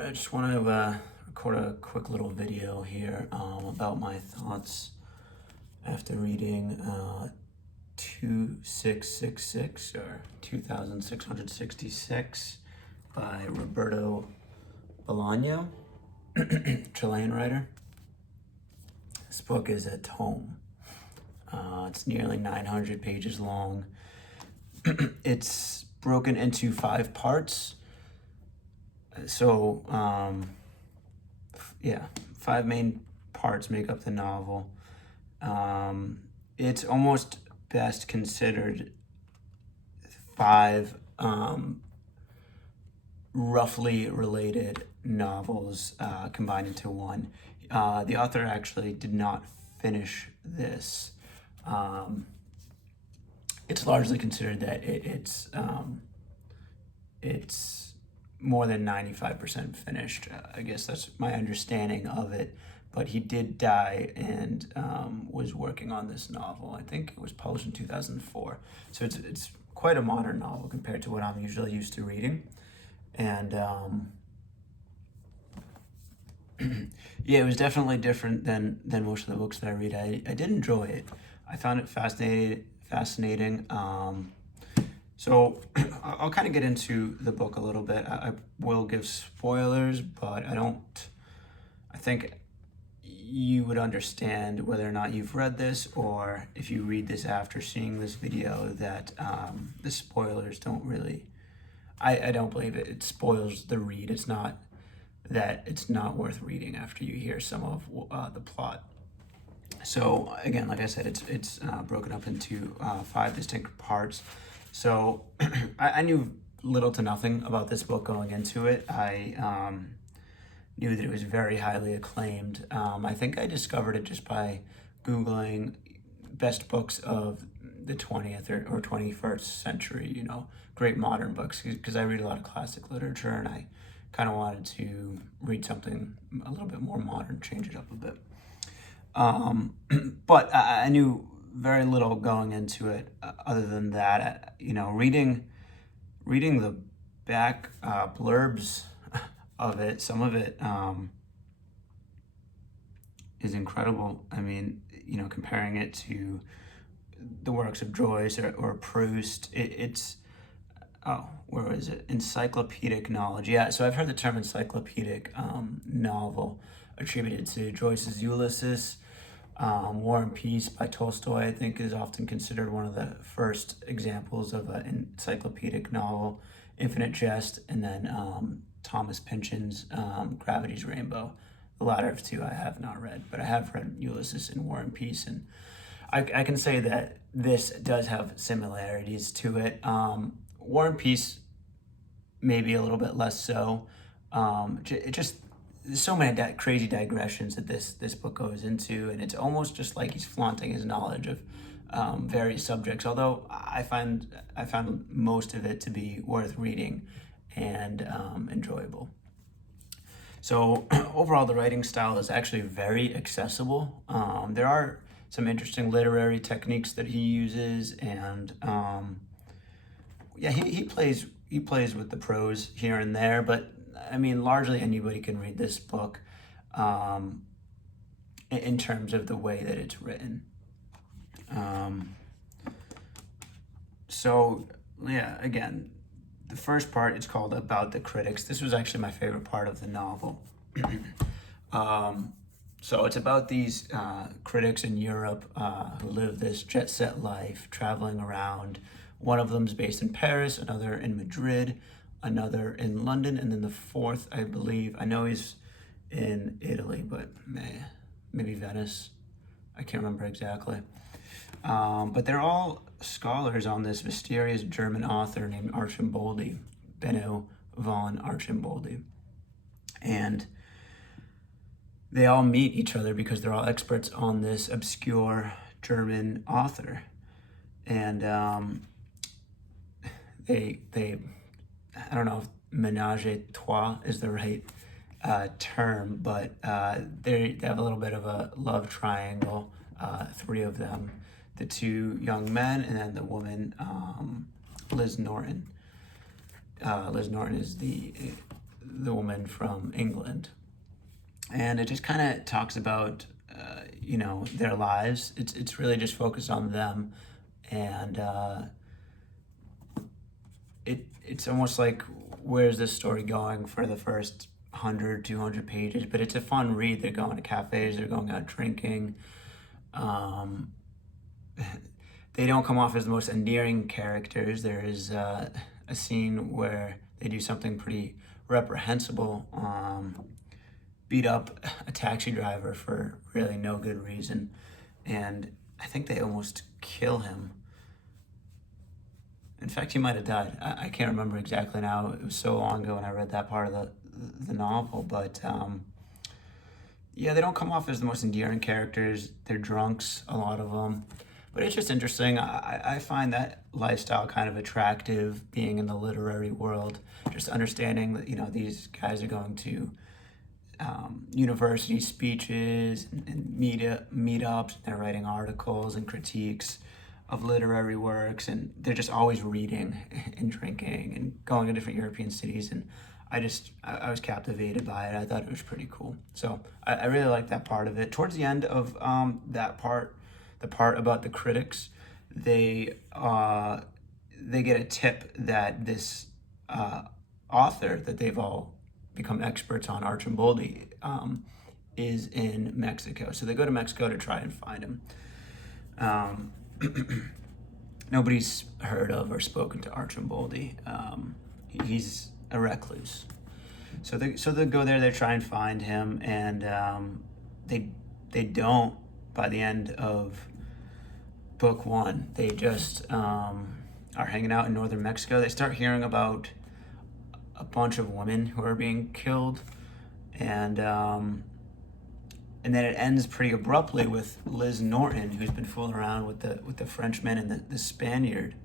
I just want to record a quick little video here about my thoughts after reading 2666 or 2666 by Roberto Bolaño, Chilean writer. This book is a tome. It's nearly 900 pages long. It's broken into 5 parts. So, 5 main parts make up the novel. It's almost best considered 5 roughly related novels combined into one. The author actually did not finish this. It's largely considered that it's more than 95% finished. I guess that's my understanding of it. But he did die and was working on this novel. I think it was published in 2004. So it's quite a modern novel compared to what I'm usually used to reading. And it was definitely different than most of the books that I read. I did enjoy it. I found it fascinating. So I'll kind of get into the book a little bit. I will give spoilers, but I think you would understand whether or not you've read this, or if you read this after seeing this video, that the spoilers don't really, I don't believe it spoils the read. It's not that it's not worth reading after you hear some of the plot. So again, like I said, it's broken up into 5 distinct parts. So I knew little to nothing about this book going into it. I knew that it was very highly acclaimed. I think I discovered it just by Googling best books of the 20th or 21st century, great modern books, because I read a lot of classic literature and I kind of wanted to read something a little bit more modern, change it up a bit. But I knew very little going into it other than that. Reading the back blurbs of it, some of it is incredible. I mean, comparing it to the works of Joyce or Proust, where is it? Encyclopedic knowledge. Yeah, so I've heard the term encyclopedic novel attributed to Joyce's Ulysses. War and Peace by Tolstoy, I think, is often considered one of the first examples of an encyclopedic novel. Infinite Jest, and then Thomas Pynchon's Gravity's Rainbow. The latter of 2 I have not read, but I have read Ulysses and War and Peace, and I can say that this does have similarities to it. War and Peace maybe a little bit less so. There's so many crazy digressions that this book goes into, and it's almost just like he's flaunting his knowledge of various subjects, although I found most of it to be worth reading and enjoyable. So overall, the writing style is actually very accessible. There are some interesting literary techniques that he uses, and he plays with the prose here and there, but I mean, largely anybody can read this book in terms of the way that it's written. Again, the first part is called About the Critics. This was actually my favorite part of the novel. So it's about these critics in Europe who live this jet-set life, traveling around. One of them's based in Paris, another in Madrid, another in London, and then the fourth, I believe, I know he's in Italy, but maybe Venice. I can't remember exactly. But they're all scholars on this mysterious German author named Archimboldi, Benno von Archimboldi. And they all meet each other because they're all experts on this obscure German author. And they I don't know if ménage à trois is the right term, but they have a little bit of a love triangle, 3 of them, the 2 young men, and then the woman, Liz Norton. Liz Norton is the the woman from England. And it just kind of talks about, their lives. It's really just focused on them. And it's almost like, where's this story going for the first 100, 200 pages? But it's a fun read. They're going to cafes, they're going out drinking. They don't come off as the most endearing characters. There is a scene where they do something pretty reprehensible, beat up a taxi driver for really no good reason, and I think they almost kill him. In fact, he might have died. I can't remember exactly now. It was so long ago when I read that part of the novel, but yeah, they don't come off as the most endearing characters. They're drunks, a lot of them. But it's just interesting. I find that lifestyle kind of attractive, being in the literary world, just understanding that, these guys are going to university speeches and meetups, and they're writing articles and critiques of literary works, and they're just always reading and drinking and going to different European cities. And I was captivated by it. I thought it was pretty cool. So I really like that part of it. Towards the end of that part, the part about the critics, they get a tip that this author that they've all become experts on, Archimboldi, is in Mexico. So they go to Mexico to try and find him. Nobody's heard of or spoken to Archimboldi. He's a recluse. So they go there, they try and find him, and they don't. By the end of book one, they just are hanging out in northern Mexico. They start hearing about a bunch of women who are being killed, and then it ends pretty abruptly with Liz Norton, who's been fooling around with the Frenchman and the Spaniard,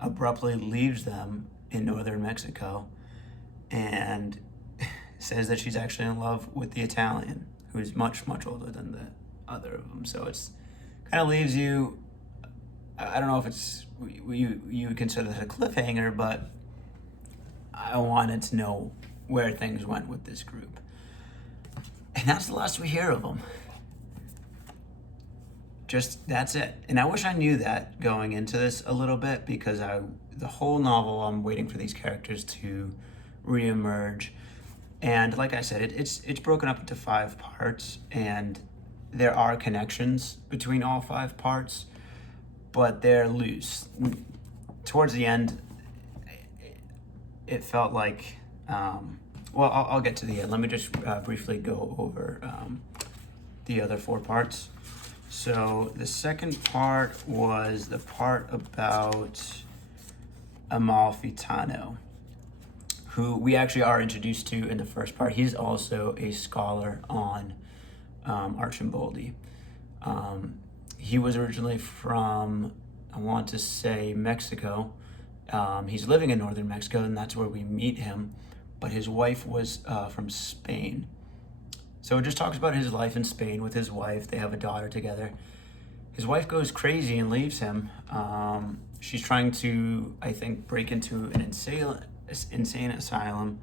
abruptly leaves them in northern Mexico and says that she's actually in love with the Italian, who's much, much older than the other of them. So it's kind of leaves you, I don't know if it's, you would consider that a cliffhanger, but I wanted to know where things went with this group. And that's the last we hear of them. Just, that's it. And I wish I knew that going into this a little bit, because the whole novel, I'm waiting for these characters to reemerge. And like I said, it's broken up into 5 parts, and there are connections between all 5 parts, but they're loose. Towards the end, it felt like, well, I'll get to the end. Let me just briefly go over the other 4 parts. So the second part was the part about Amalfitano, who we actually are introduced to in the first part. He's also a scholar on Archimboldi. He was originally from, I want to say, Mexico. He's living in northern Mexico, and that's where we meet him. But his wife was from Spain. So it just talks about his life in Spain with his wife. They have a daughter together. His wife goes crazy and leaves him. She's trying to, I think, break into an insane asylum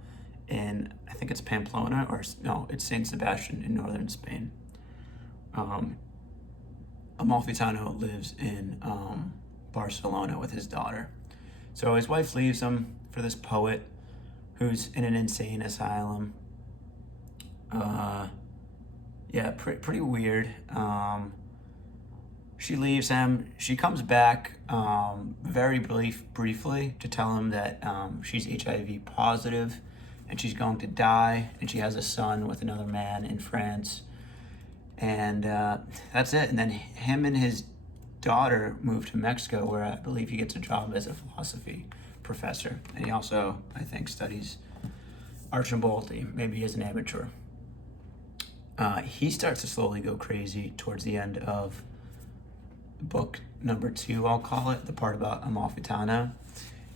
in, I think it's Pamplona, or no, it's San Sebastian in northern Spain. Amalfitano lives in Barcelona with his daughter. So his wife leaves him for this poet who's in an insane asylum. Yeah, pretty weird. She leaves him. She comes back very briefly to tell him that she's HIV positive and she's going to die, and she has a son with another man in France. And that's it. And then him and his daughter move to Mexico, where I believe he gets a job as a philosophy professor. And he also, I think, studies Archimboldi, maybe as an amateur. He starts to slowly go crazy towards the end of book number 2, I'll call it, the part about Amalfitano.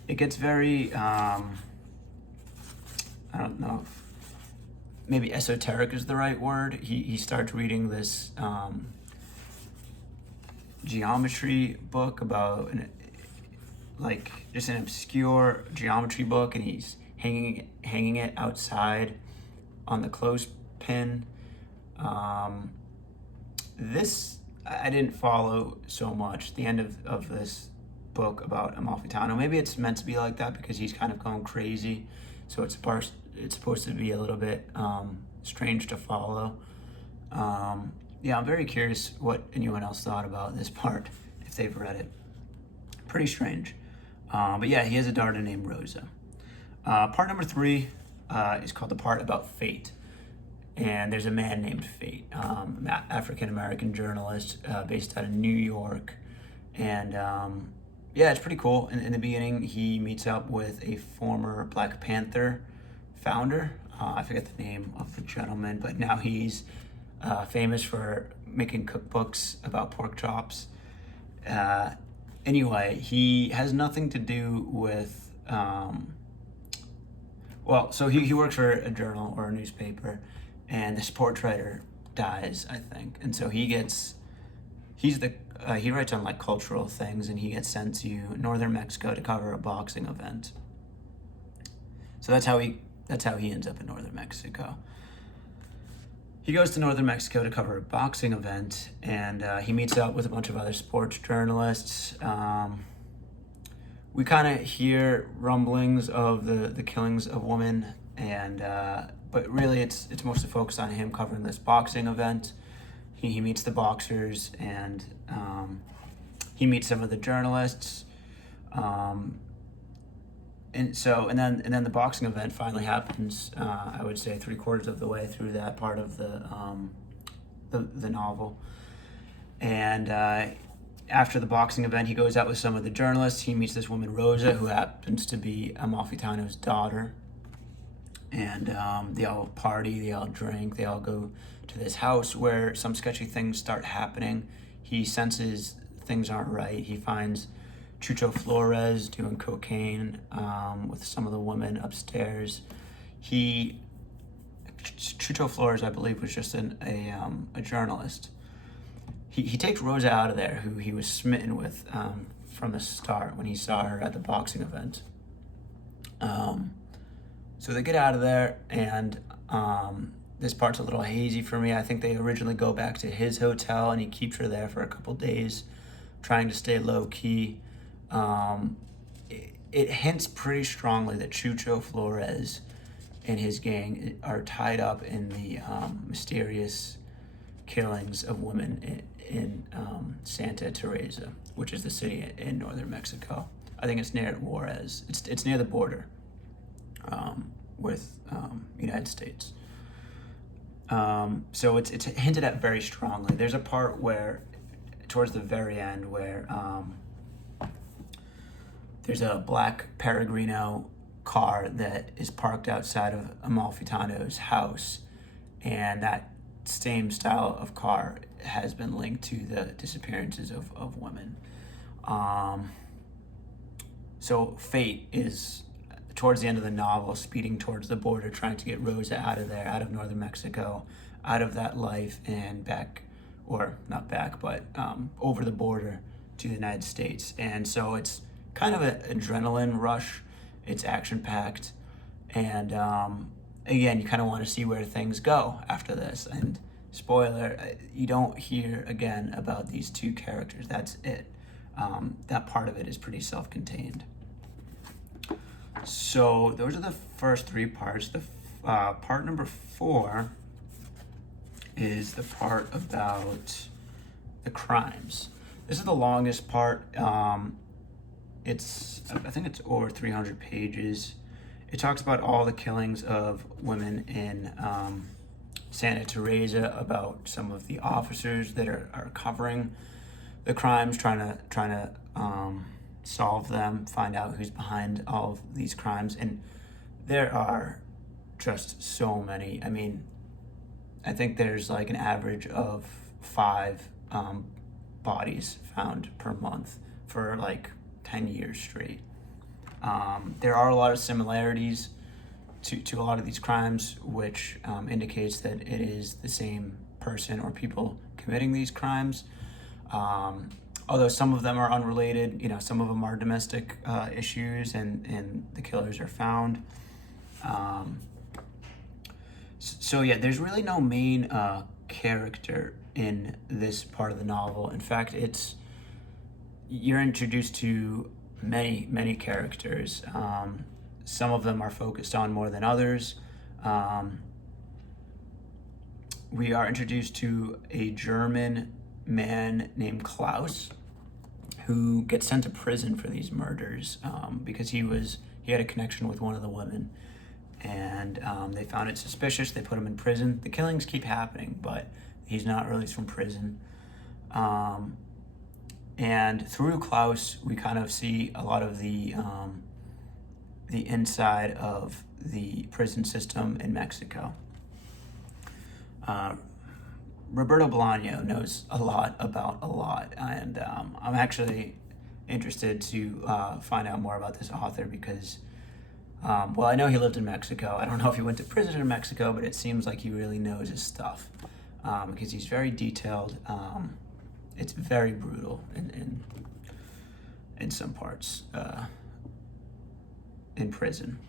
It gets very, I don't know, maybe esoteric is the right word. He starts reading this geometry book about just an obscure geometry book, and he's hanging it outside on the clothespin. This I didn't follow so much. The end of this book about Amalfitano. Maybe it's meant to be like that because he's kind of going crazy. So it's supposed to be a little bit strange to follow. Yeah, I'm very curious what anyone else thought about this part, if they've read it. Pretty strange. But yeah, he has a daughter named Rosa. Part number 3 is called the part about fate. And there's a man named Fate, African-American journalist based out of New York. And yeah, it's pretty cool. In the beginning, he meets up with a former Black Panther founder. I forget the name of the gentleman, but now he's famous for making cookbooks about pork chops. Anyway, he has nothing to do with, so he works for a journal or a newspaper, and the sports writer dies, I think. And so he writes on like cultural things, and he gets sent to northern Mexico to cover a boxing event. So that's how he ends up in northern Mexico. He goes to northern Mexico to cover a boxing event, and he meets up with a bunch of other sports journalists. We kind of hear rumblings of the killings of women, and but really it's mostly focused on him covering this boxing event. He meets the boxers, and he meets some of the journalists. And then the boxing event finally happens. I would say 3/4 of the way through that part of the novel. And after the boxing event, he goes out with some of the journalists. He meets this woman Rosa, who happens to be Amalfitano's daughter. And they all party, they all drink, they all go to this house where some sketchy things start happening. He senses things aren't right. He finds Chucho Flores doing cocaine with some of the women upstairs. Chucho Flores, I believe, was just a journalist. He takes Rosa out of there, who he was smitten with from the start when he saw her at the boxing event. So they get out of there, and this part's a little hazy for me. I think they originally go back to his hotel, and he keeps her there for a couple days, trying to stay low-key. It hints pretty strongly that Chucho Flores and his gang are tied up in the mysterious killings of women in Santa Teresa, which is the city in northern Mexico. I think it's near Juarez. It's near the border with United States. So it's hinted at very strongly. There's a part where, towards the very end, where there's a black Peregrino car that is parked outside of Amalfitano's house, and that same style of car has been linked to the disappearances of women. So Fate is, towards the end of the novel, speeding towards the border, trying to get Rosa out of there, out of northern Mexico, out of that life, and back, or not back, but over the border to the United States. And so it's kind of an adrenaline rush. It's action-packed. And again, you kind of want to see where things go after this. And spoiler, you don't hear again about these two characters. That's it. That part of it is pretty self-contained. So those are the first 3 parts. The part number 4 is the part about the crimes. This is the longest part. I think it's over 300 pages. It talks about all the killings of women in Santa Teresa, about some of the officers that are covering the crimes, trying to solve them, find out who's behind all of these crimes. And there are just so many. I mean, I think there's like an average of 5 bodies found per month for like 10 years straight. There are a lot of similarities to a lot of these crimes, which indicates that it is the same person or people committing these crimes. Although some of them are unrelated, some of them are domestic issues, and the killers are found. So yeah, there's really no main character in this part of the novel. In fact, you're introduced to many characters. Some of them are focused on more than others. We are introduced to a German man named Klaus, who gets sent to prison for these murders because he had a connection with one of the women, and they found it suspicious. They put him in prison. The killings keep happening, but he's not released from prison. And through Klaus, we kind of see a lot of the inside of the prison system in Mexico. Roberto Bolaño knows a lot about a lot, and I'm actually interested to find out more about this author because, well, I know he lived in Mexico. I don't know if he went to prison in Mexico, but it seems like he really knows his stuff because he's very detailed. It's very brutal in some parts in prison.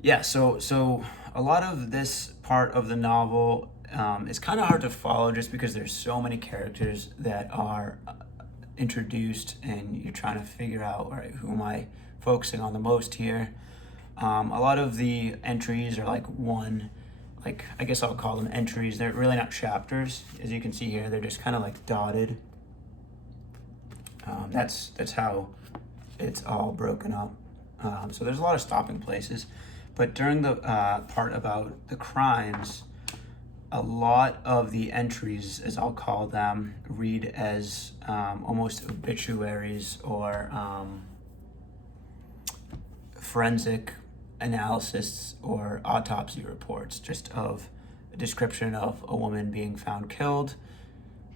Yeah, so a lot of this part of the novel is kind of hard to follow just because there's so many characters that are introduced and you're trying to figure out, all right, who am I focusing on the most here? A lot of the entries are I guess I'll call them entries. They're really not chapters. As you can see here, they're just kind of like dotted. That's how it's all broken up. So there's a lot of stopping places. But during the part about the crimes, a lot of the entries, as I'll call them, read as almost obituaries or forensic analysis or autopsy reports, just of a description of a woman being found killed,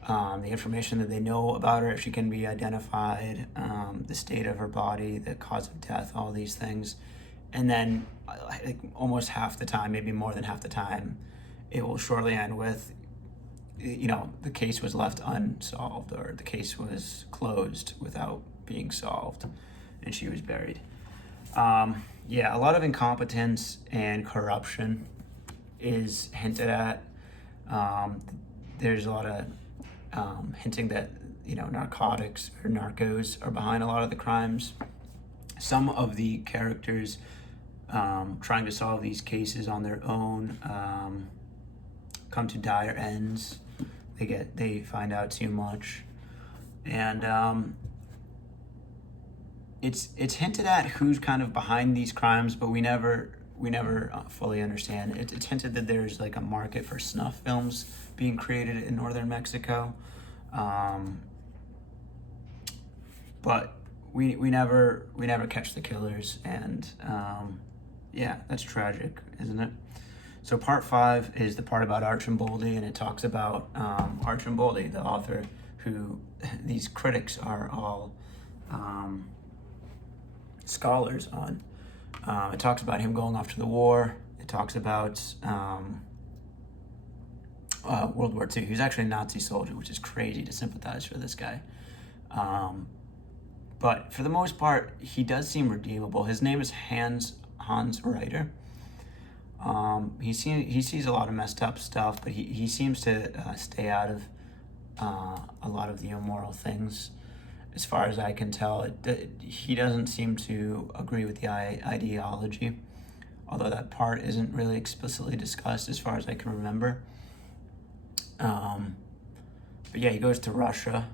the information that they know about her, if she can be identified, the state of her body, the cause of death, all these things. And then almost half the time, maybe more than half the time, it will shortly end with, the case was left unsolved or the case was closed without being solved and she was buried. A lot of incompetence and corruption is hinted at. There's a lot of hinting that, narcotics or narcos are behind a lot of the crimes. Some of the characters trying to solve these cases on their own come to dire ends. They find out too much, and it's hinted at who's kind of behind these crimes, but we never fully understand. It's hinted that there's like a market for snuff films being created in northern Mexico, but we never catch the killers, and that's tragic, isn't it? So part 5 is the part about Archimboldi, and it talks about Archimboldi, the author who these critics are all scholars on. It talks about him going off to the war. It talks about World War II. He was actually a Nazi soldier, which is crazy to sympathize for this guy. But for the most part, he does seem redeemable. His name is Hans Reiter. He sees a lot of messed up stuff, but he seems to stay out of a lot of the immoral things. As far as I can tell, he doesn't seem to agree with the ideology, although that part isn't really explicitly discussed as far as I can remember. But yeah, he goes to Russia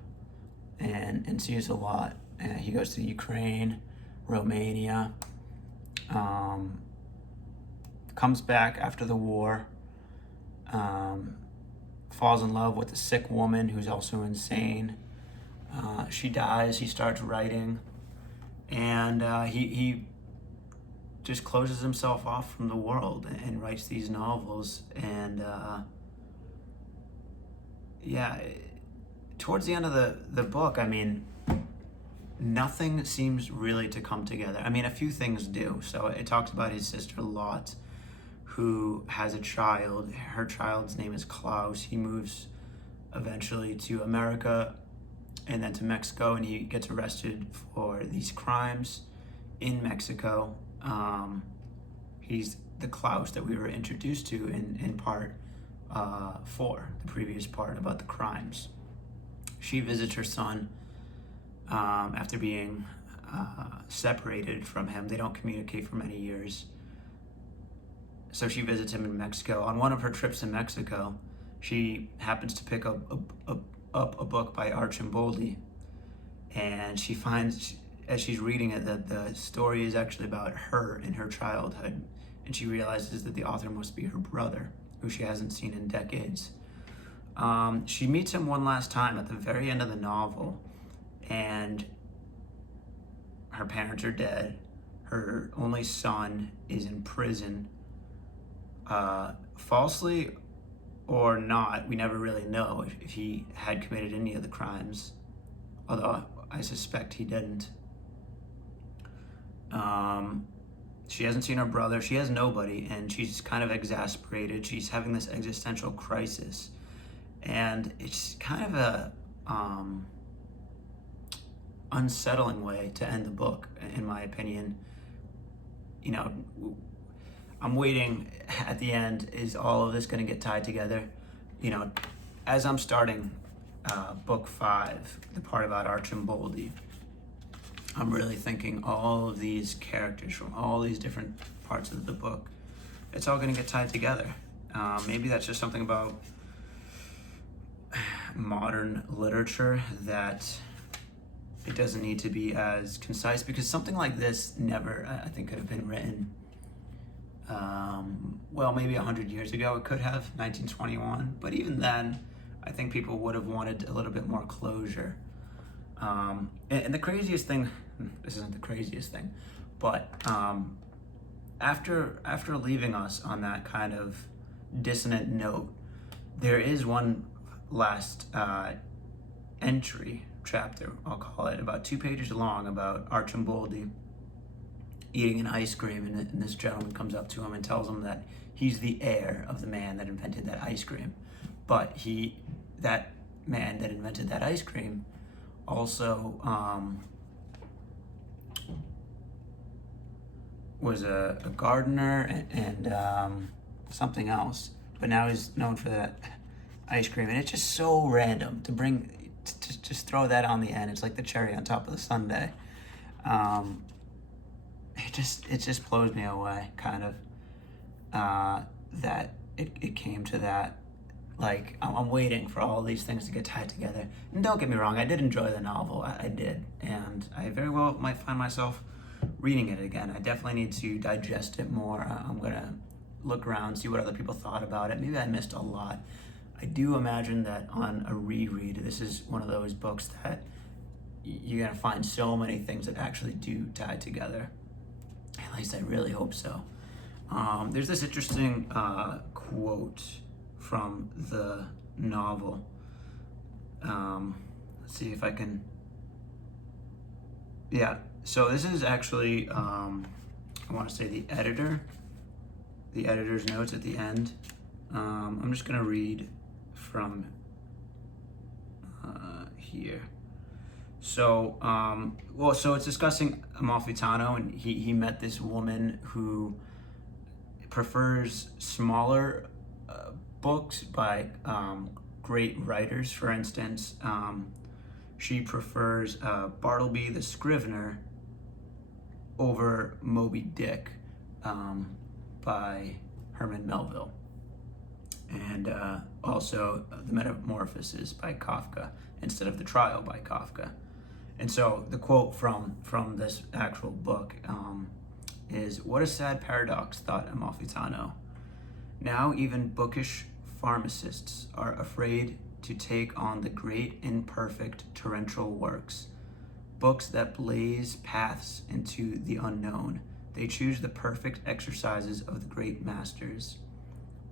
and sees a lot. He goes to Ukraine, Romania, comes back after the war, falls in love with a sick woman who's also insane. She dies, he starts writing, and he just closes himself off from the world and writes these novels. And towards the end of the book, nothing seems really to come together. A few things do. So it talks about his sister Lot, who has a child. Her child's name is Klaus. He moves eventually to America and then to Mexico, and he gets arrested for these crimes in Mexico. He's the Klaus that we were introduced to in part 4, the previous part about the crimes. She visits her son after being separated from him. They don't communicate for many years. So she visits him in Mexico. On one of her trips in Mexico, she happens to pick up a book by Archimboldi, and she finds, as she's reading it, that the story is actually about her in her childhood, and she realizes that the author must be her brother, who she hasn't seen in decades. She meets him one last time at the very end of the novel, and her parents are dead. Her only son is in prison, falsely or not. We never really know if he had committed any of the crimes, although I suspect he didn't. She hasn't seen her brother. She has nobody, and she's kind of exasperated. She's having this existential crisis, and it's kind of a unsettling way to end the book, in my opinion. You know, I'm waiting at the end. Is all of this going to get tied together? You know, as I'm starting book 5, the part about Archimboldi, I'm really thinking all of these characters from all these different parts of the book, it's all going to get tied together. Maybe that's just something about modern literature, that it doesn't need to be as concise, because something like this never, I think, could have been written. Well, maybe 100 years ago it could have, 1921, but even then, I think people would have wanted a little bit more closure. And the craziest thing, this isn't the craziest thing, but after leaving us on that kind of dissonant note, there is one last chapter, I'll call it, about 2 pages long, about Archimboldi eating an ice cream, and this gentleman comes up to him and tells him that he's the heir of the man that invented that ice cream. But that man that invented that ice cream also was a gardener and something else, but now he's known for that ice cream. And it's just so random to just throw that on the end. It's like the cherry on top of the sundae. It just blows me away, kind of, that it came to that. Like, I'm waiting for all these things to get tied together. And don't get me wrong, I did enjoy the novel, I did, and I very well might find myself reading it again. I definitely need to digest it more. I'm gonna look around, see what other people thought about it. Maybe I missed a lot. I do imagine that on a reread, this is one of those books that you're gonna find so many things that actually do tie together. At least I really hope so. There's this interesting quote from the novel. Let's see if I can. Yeah, so this is actually, I want to say the editor's notes at the end. I'm just going to read from here. So, so it's discussing Amalfitano, and he met this woman who prefers smaller books by great writers. For instance, she prefers Bartleby the Scrivener over Moby Dick by Herman Melville, and also The Metamorphoses by Kafka instead of The Trial by Kafka. And so the quote from this actual book is, "What a sad paradox, thought Amalfitano. Now even bookish pharmacists are afraid to take on the great imperfect torrential works, books that blaze paths into the unknown. They choose the perfect exercises of the great masters,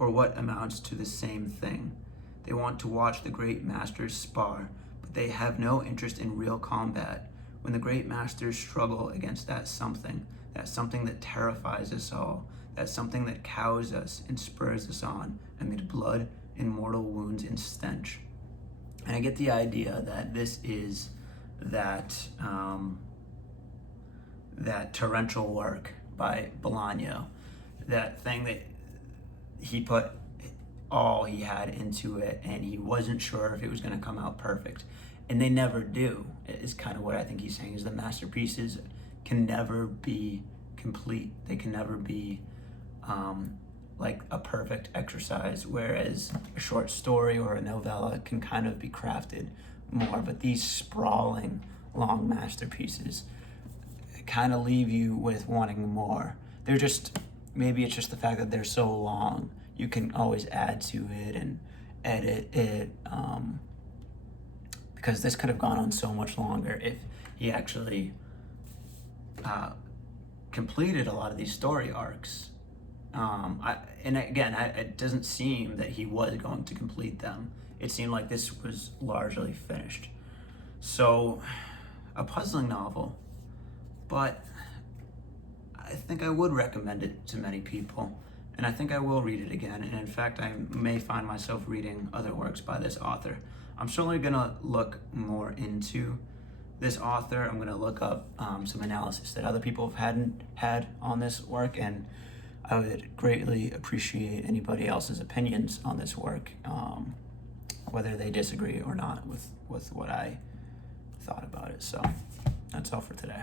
or what amounts to the same thing. They want to watch the great masters spar, but they have no interest in real combat. When the great masters struggle against that something that terrifies us all, that something that cows us and spurs us on amid blood and mortal wounds and stench." And I get the idea that this is that torrential work by Bolaño, that thing that he put all he had into it and he wasn't sure if it was going to come out perfect, and they never do, is kind of what I think he's saying, is the masterpieces can never be complete. They can never be like a perfect exercise, whereas a short story or a novella can kind of be crafted more. But these sprawling long masterpieces kind of leave you with wanting more. They're just, maybe it's just the fact that they're so long, you can always add to it and edit it, because this could have gone on so much longer if he actually completed a lot of these story arcs. It doesn't seem that he was going to complete them. It seemed like this was largely finished. So, a puzzling novel, but I think I would recommend it to many people, and I think I will read it again, and in fact I may find myself reading other works by this author. I'm certainly going to look more into this author. I'm going to look up some analysis that other people have had on this work, and I would greatly appreciate anybody else's opinions on this work, whether they disagree or not with what I thought about it. So that's all for today.